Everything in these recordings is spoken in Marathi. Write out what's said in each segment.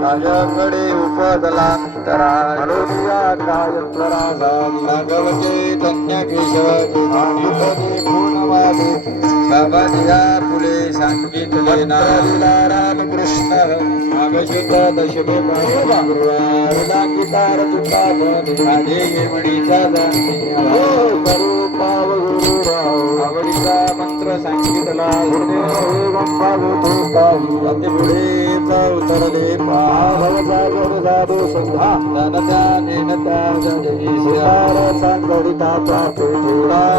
माझ्याकडे उपदला तरा गायत्वरा भगवते धन्य केशवाची बाबाजिया फुले सांगितले नारीला रामकृष्ण मागशुद्ध दशमे गुरुवारला गिटार तुका आधे मणीचा आवडीचा मंत्र सांगितला पुढे उतरले पावसाधो संधा सांगडिता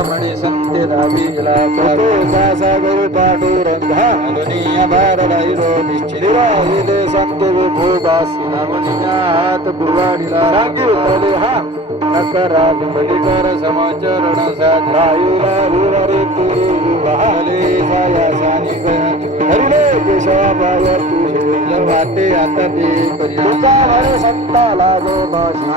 मणी संते बीजला सागर पांडुरंगा दुनिया भारला हिरो निश्चित संत हात बुवाडीला रांगी हा नकरा बलिकर समाचरण साधरायुला भुवरे तुरुवाले सायासानी हरिले केशवाबाय तुझे वाटे आता ते तुझा हरे संता लागो बाशी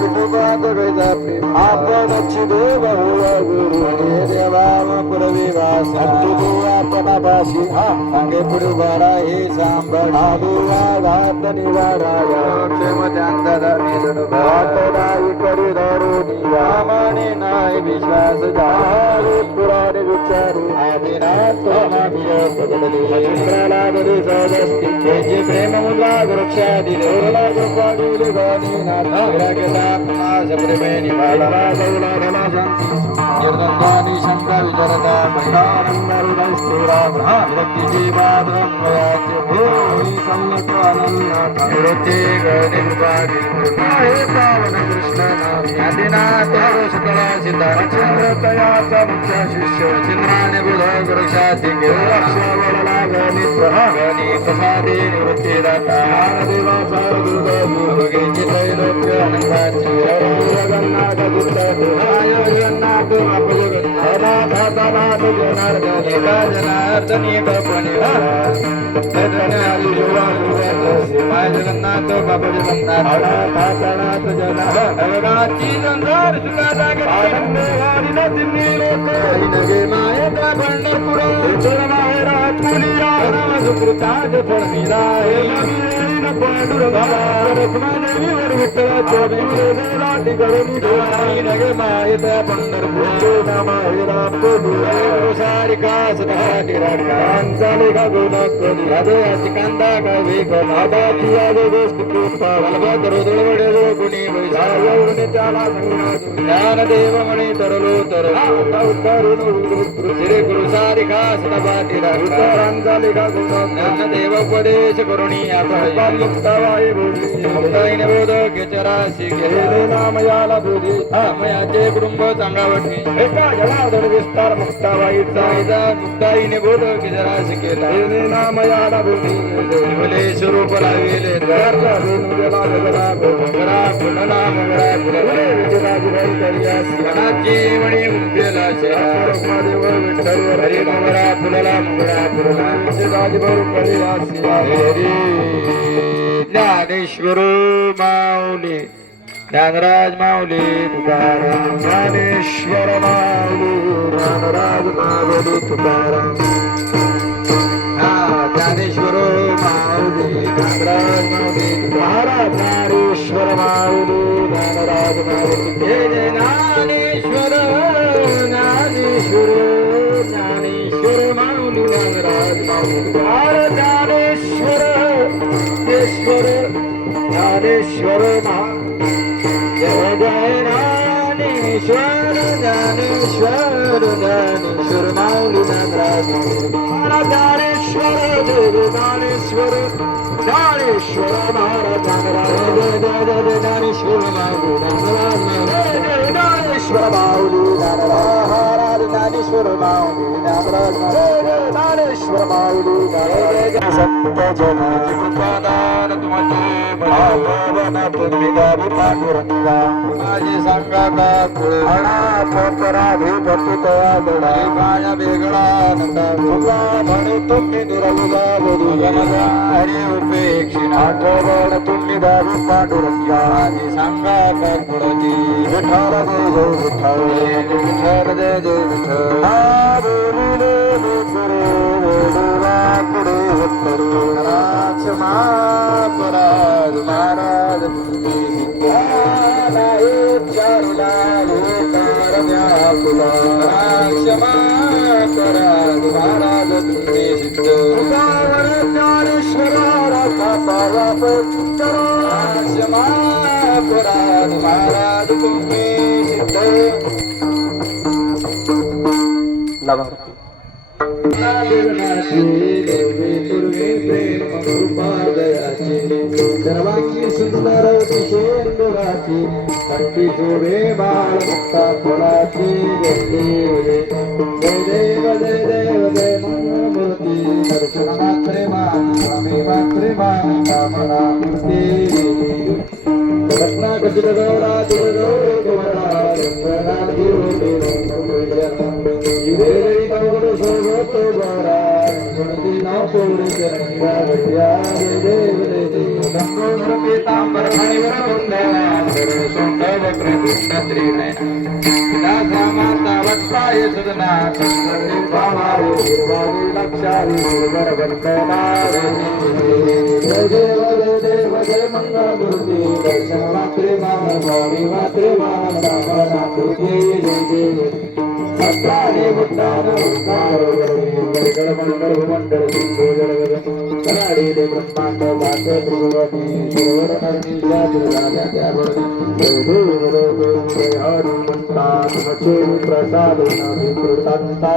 विठोबात वेदा प्रेम आपण देव हुआ गुरु हरे देवा पुरवी वास तू आपला बाशी सांगे पुढे बारा हे सांभाळा दुवा घात निवाराया प्रेम त्यांचा निधन वाटणाई करी धरुनी रामाने नाही विश्वास जावे पुराणे विचारू आदिनाथ चित्राला गरी सहजस्ती जे प्रेम मुला वृक्षादी देवला कृपाडील गाणी नाथ प्रेमे निभाला गौला धला शांती निर्दंतानी शंका विचारता भंडारंगारुदा स्थिरा विरक्तीची बाद्रमयाचे भोई सल्लक अनन्नाथ निवृत्ती गणिर्वादी हे पावन कृष्ण नामी आदिनाथ सकला सिद्धार्थयाचा मुख्य शिष्य चिन्हाने बुध वृक्षाती वरला गणित प्रसादे निवृत्ती दाता देवाचा दुर्गेची त्रैलोक्य अनंताची जगन्नाथ जगन्नाथ अनाथ जनार्दनी कल्पने जगन्नाथ बाबा जगन्नाथ जगन्नाथी जंगार सुखादागे मायेता पंढरपुर पुलिया सुकृताज फळमीला पांडुरंगावर विठ्ठलाच्या लाटी करून नगे मायेता पंढरपूर माहेरा सारिका सदाचाले का गुण कधी हृदयाची कांदा का वेग नादाची आगे गोष्ट कृपा बलभद्रवडे गुणी वैसावरून त्याला ज्ञान देव म्हणे तरलो तरलो श्री गुरु सारिका सदाचाले उत्तरांचाले का गुण ज्ञान देव उपदेश करुणी आपण मुक्तावाई मुक्ताईने बोधक चराशी गेले नामयाला बुधी मयाचे कुटुंब चांगावठी एका जनार्दन विस्तार मुक्ताबाईचा मुक्ताईने बोधक चराशी केला नामयाला बुधी बोले स्वरूप लाविले मणी उठेला हरी मंगळा फुलला मंगळा फुलला ज्ञानेश्वर माऊली ज्ञानराज माऊली तुकाराम ज्ञानेश्वर माऊली ज्ञानराज माऊली तुकाराम ज्ञानेश्वर माऊली ज्ञानराज माऊली तुकाराम ज्ञानेश्वर माऊली ज्ञानराज माऊली ज्ञानेश्वर ज्ञानेश्वर ज्ञानेश्वर माऊली ज्ञानराज माऊली ज्ञानेश्वर ज्ञानेश्वर ज्ञानेश्वर जय जय ज्ञानेश्वर ज्ञानेश्वर ज्ञानेश्वर माऊली ज्ञानराज ज्ञानेश्वर ज्ञानेश्वर ज्ञानेश्वर महाराज ज्ञानेश्वर माऊली ज्ञानराज ज्ञानेश्वर माऊली ज्ञानराज ज्ञानेश्वर माऊली ज्ञानराज ज्ञानेश्वर ज्ञानेश्वर माऊली सत्य जनाची कृपादान तुमचे भावन तुम्ही गावी पांडुरंगा माझी सांगा का पराधिपती तया दडा माया वेगळा नंदा तुला म्हणे तुम्ही दुरविला मला हरी उपेक्षिण आठवण तुम्ही गावी पांडुरंगा माझी सांगा का कुळती विठाल जय जय विठाल विठाल जय जय विठ्ठल महाराज महाराज क्षमा करा महाराज तुम्ही सिद्ध ज्ञानेश्वरा क्षमा करा महाराज तुम्ही सिद्ध सर्वांगी सुंदर दिशेंदुराची कंठी शोभे बाळ मुक्ता फुलाची जय देव जय देव जय मूर्ती दर्शन मात्रे मान स्वामी मात्रे मान कामना मूर्ती रत्ना कचित गौरा गौरे गौरा रंगना जीवते जीवेरी गौर सोबत गौरा गुणती नाव पोळे चरणीरा गट्या जय देव गंगोधर पीतांबर फणीवर कुंडला सोंडव प्रदुष्ट त्रिनयना पिता माता वत्साय सुदना संगती भावारे निर्वाणी लक्षारी सुंदर वंदना जय देव जय मंगलमूर्ती दर्शन मात्रे मान स्वामी मात्रे मान कामना मूर्ती जय देव सत्ताने मुक्तान उद्धार मंगल मंगल मंडल सिंधु जगद कनाडी दे ब्रह्मांड वास त्रिभुवती सरोवर नरनी जाति राजा त्या बळी हरि मंता तुमचे प्रसाद नामी कृतांता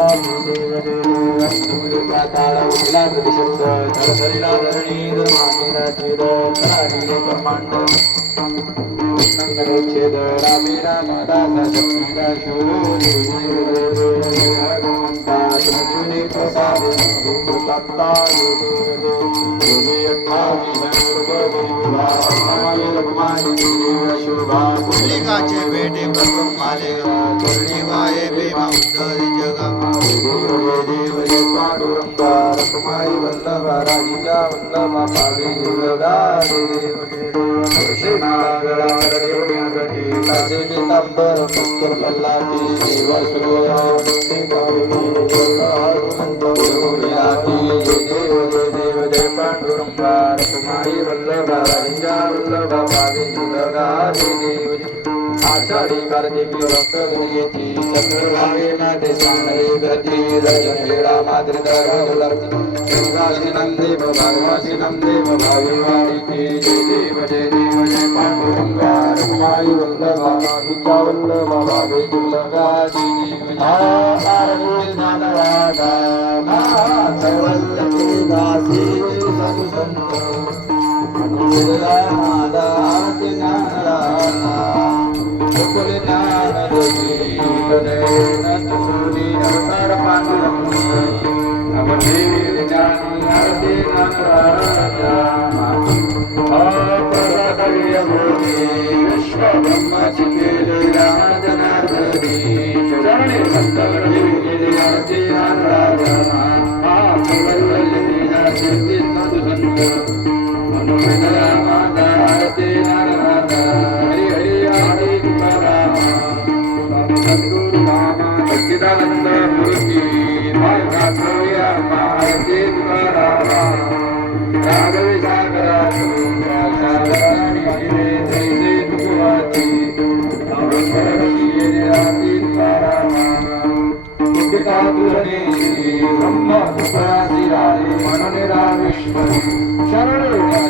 त्या काळ उठला शब्द धरधरीला धरणी धर्मानीला छेद कनाडी दे ब्रह्मांड छेद रामी रामदासा शक्तीला शोधो पुलिकाचे भेटे प्रथम आले वाये भीमा उद्धरी जगा देव पांडुरंगा रखमाई वल्लभा राजीचा वल्लभा पावी दुर्गा देव तांबर पुत्र पल्लाटी देवा सुरोया जय पांडुरंगा रखमाई वल्लभा राजीचा वल्लभा पावी दुर्गा देव आषाढी कार्तिकी रक्त दुनियेची चंद्रभागे नाते सांगणे गती दर्शन वेळा मात्र दरगलर्ती इंद्राशिनम देव भगवाशिनम देव भाविवाणिके जय देव जय पांडुरंगा रखमाई वल्लभा राजीचा वल्लभा पावी दुर्गा देव आरती नानराधा सर्वल्लभे दासी संसंत अनुजया मादा आरती नानराधा अवतार विश्व ब्रह्माची केले राजनार्दनी चरणे संतगणे केले आरती नारायण माता आरती नारायण हरि हरि हरि तुकाराम सद्गुरु रामा सच्चिदानंद मूर्ती मार्गात्मया आरती तुकाराम राघवी सागरा सागरानी हिरे जैसे तुकुवाची अवसरशी आरती तुकाराम कुटिका तुलने ब्रह्म सुपरासी राजे मनोनिरा विश्वरी शरण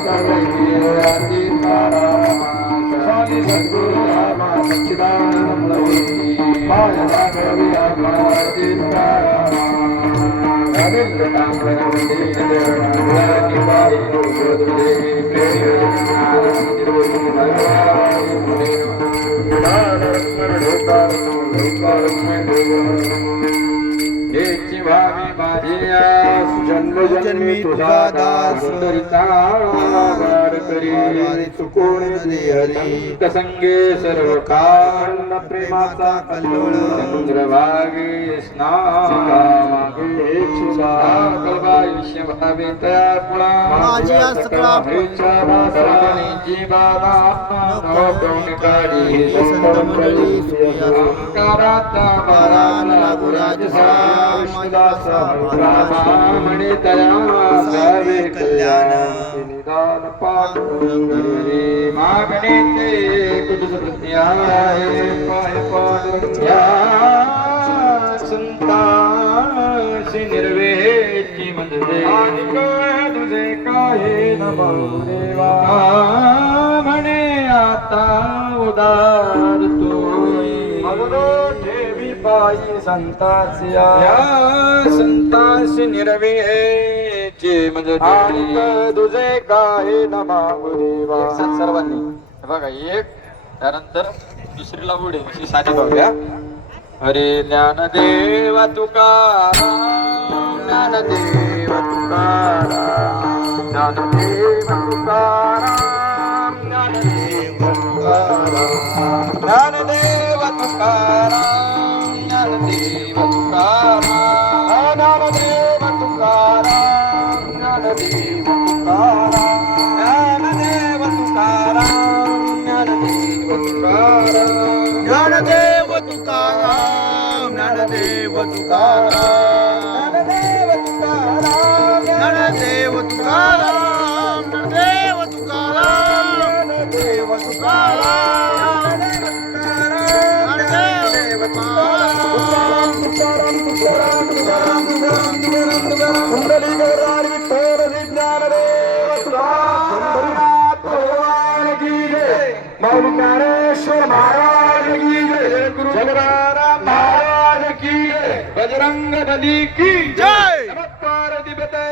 सर्वैकी आरती तुकाराम शशानी सद्गुरु रामा सच्चिदानंद मूर्ती माया राघवी आरती तुकाराम रविंद्र तांबर देवी बाई देवी भावी माझी जन्मी तुझा दास पंढरीचा करी चुकून हरी संगे सर्व काळ प्रेमाचा कल्लोळ चंद्रभागे स्नागे कल्पायुष्य भावे तया पुळा माझी अस्त्रा जी बाधा नवकौन काढी ओंकाराचा बारा लागू राजसा म्हणे तया गावे कल्याण निदान पांडुरंग मागणेचे कुदस प्रत्याय पाय पांडुरंग्या संतांशी निर्वेची म्हणजे आणि काय तुझे काय नमो देवा म्हणे आता उदार तोय मगदो ठेवी पायी संतांसी या संतांशी निर्वेची म्हणजे तुझे काय नमो देवा सर्वांनी हे बघा एक त्यानंतर दुसरीला पुढे अशी साधी बघूया हरे ज्ञानदेव तुकाराम ज्ञानदेव तुकाराम ज्ञानदेव तुकाराम ज्ञानदेव तुकाराम ज्ञानदेव तुकाराम ज्ञानदेव तुकाराम ज्ञानदेव तुकाराम ज्ञानदेव तुकाराम ज्ञानदेव तुकाराम ज्ञानदेव तुकाराम ज्ञानदेव तुकाराम ज्ञानदेव तुकाराम ज्ञानदेव तुकाराम ज्ञानदेव तुकाराम ज्ञानदेव तुकाराम ज्ञानदेव ज्ञानेश्वर महाराज की जय गुरु जगदाराम महाराज की जय बजरंग बली की जय नमस्कार दिव्यते